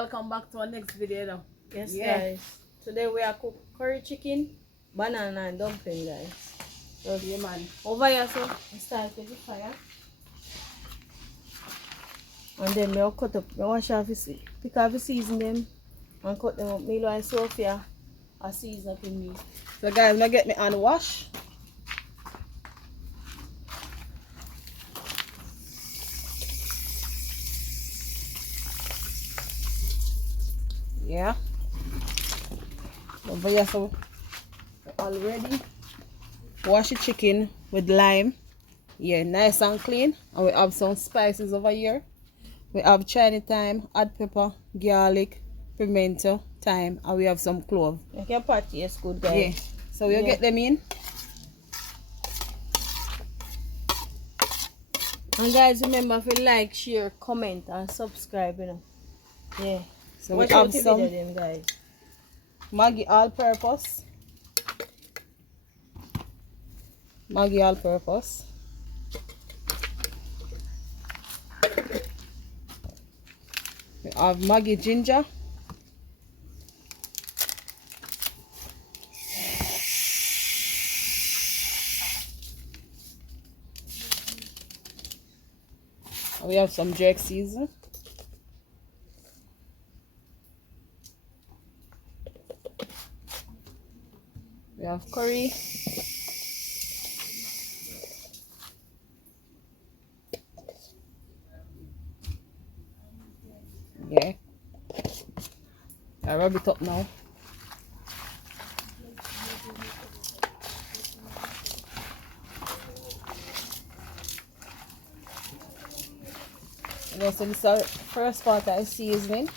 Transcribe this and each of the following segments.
welcome back to our next video now. Yes, guys. Today we are cook curry chicken, banana and dumpling, guys. So yeah, man. Over here, so we start with the fire. And then we'll cut up, we wash off the pick off the season them and cut them up. Milo and Sophia are season up in me. So guys, now get me on wash. Yeah. Over here, so already wash the chicken with lime. Yeah, nice and clean. And we have some spices over here. We have Chinese thyme, hot pepper, garlic, pimento, thyme, and we have some clove. You can pot, yes, good, guys. Yeah. So we'll get them in. And guys, remember if you like, share, comment, and subscribe, you know. Yeah. So we have some them, guys. Maggi all-purpose. Maggi all-purpose. We have Maggi ginger. And we have some jerk season. We have curry. Yeah. I rub it up now. You know, so this is our first part of seasoning.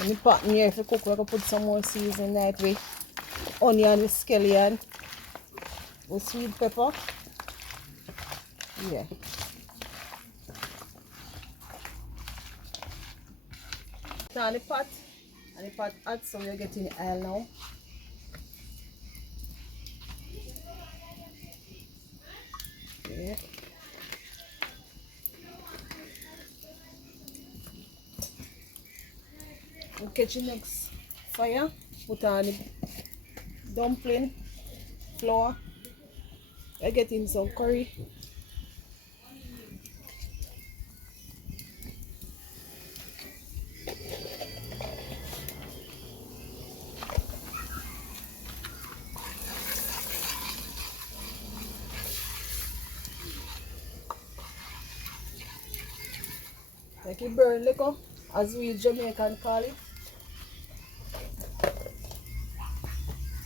And the pot in here, if you cook, we can put some more seasoning like with onion, with scallion, with sweet pepper. Yeah. Now the pot, and the pot hot, so we're getting the oil now. Yeah. We'll catch the next fire, put on the dumpling flour. We're getting some curry. Like it burn liquor, as we Jamaican call it.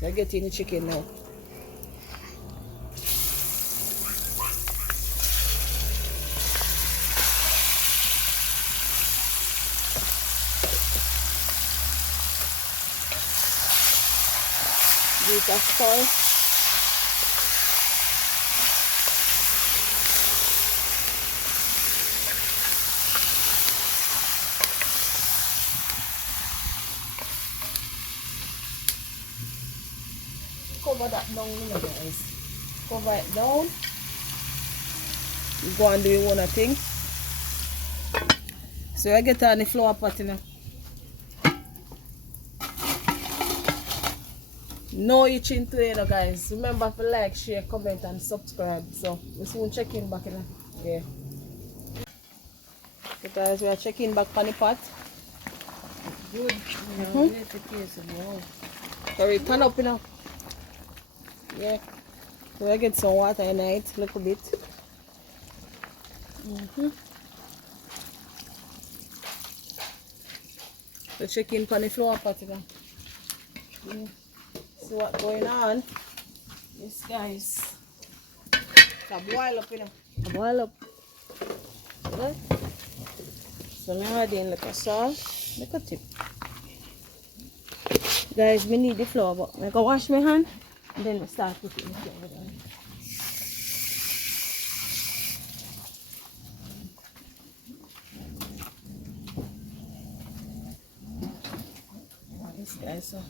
So I'm getting the chicken now. Give it a stir. Cover that down, you know, guys. Cover it down. You go and do your own thing. So I get on the flour pot, you know. No itching today, you know, guys. Remember to like, share, comment, and subscribe. So we soon check in back, you know. Yeah. So guys, we are checking back on the pot. Good. Sorry, turn up, you know. Yeah. So I get some water in it, a little bit. So chicken on the flour pot, you know. Yeah. See what's going on? Yes, guys. It's a boil up, you know. A boil up. Good. So now I'm adding like a salt, like a tip. Guys, we need the flour, but I go wash my hand and then we start putting the flour down. Yes, guys, so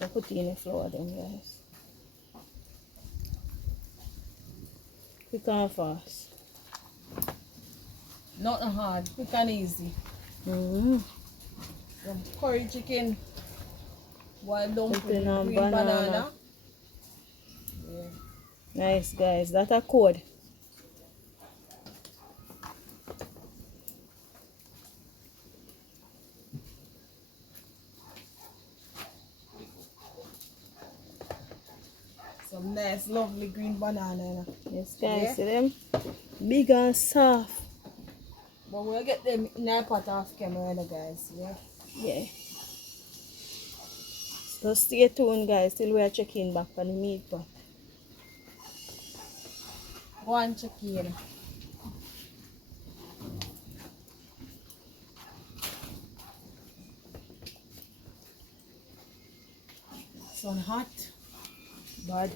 we'll put in the flour then, guys. Quick and fast. Nothing hard, quick and easy. Some curry chicken, wild dumpling, and green banana. Yeah. Nice, guys. That's a code. Some nice, lovely green banana. You know. Yes, guys. Yeah. See them? Big and soft. But we'll get them in our pot off camera, guys. Yeah. Yeah. So stay tuned, guys, till we are checking back on the meat pot. Go and check in. Sun hot, but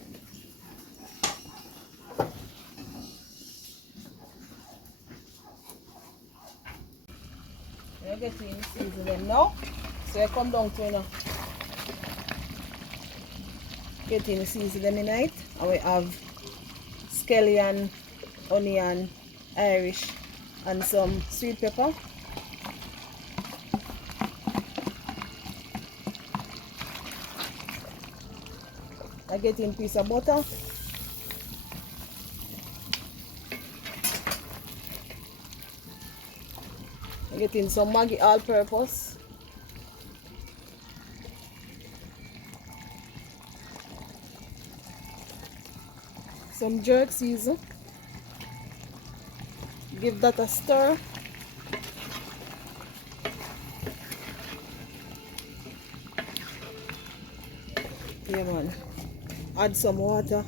we're getting season them now. So I come down to getting the season them in night. And we have scallion, onion, Irish, and some sweet pepper. I get in piece of butter. I get in some Maggi all-purpose. Some jerk season. Give that a stir. Yeah, man. Add some water.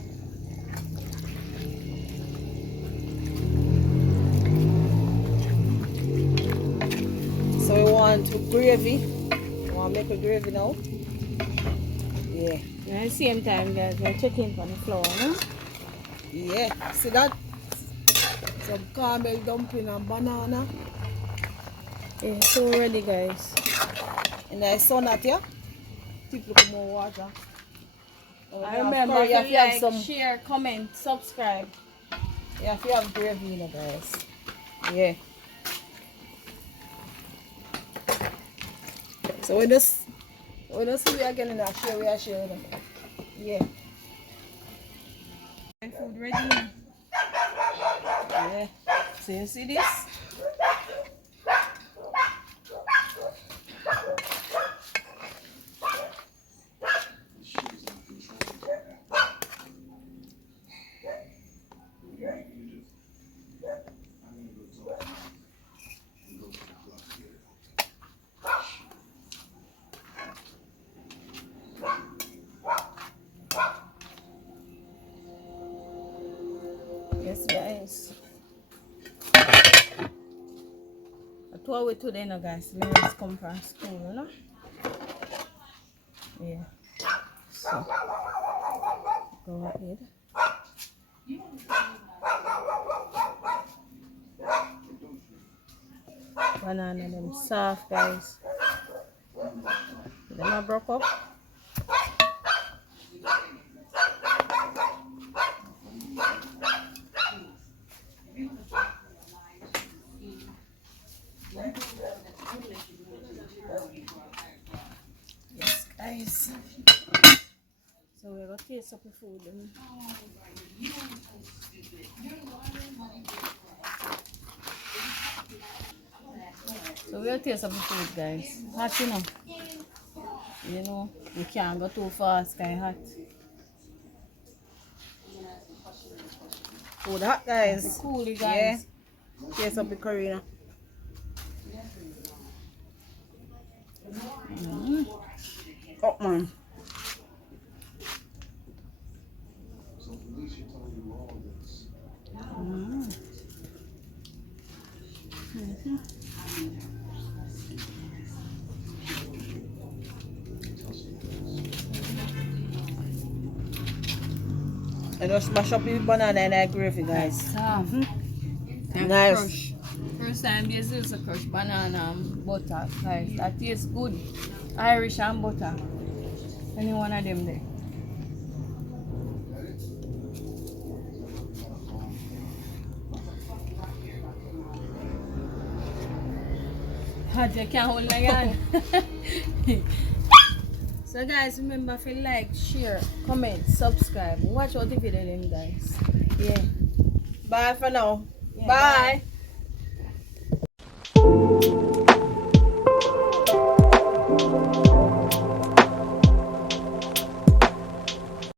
So we want gravy. We want to make a gravy now. Yeah. And at the same time, guys, we're checking for the flour, no? Yeah. See that? Some caramel dumpling and banana. Yeah, so ready, guys. And I saw that, yeah? Tip look more water. I remember you to have like, some, share, comment, subscribe. yeah, if you have gravy, you know, guys. Yeah. So we just see we again in our share, we are sharing them. Yeah. My food ready. Yeah. So you see this? Yes, guys. I told you today, no, guys. Let's come from school, you know? Yeah. So, go ahead. Banana, them soft, guys. Them are broke up. Yes, guys. So we're going to taste up the food. So we'll taste up the food, guys. Hot, you know. You know, you can't go too fast, guys. Hot. Food hot, guys. Coolie, Yeah. guys. Taste up the curry now. Oh, man. I just mash up the banana and that gravy, guys. Nice. Crush. First time this is a crush banana and butter, guys. That tastes good. Irish and butter. Any one of them there. Hot, you can't hold my gun. So guys, remember if you like, share, comment, subscribe. Watch out the video them guys. Yeah. Bye for now. Yeah, Bye. bye.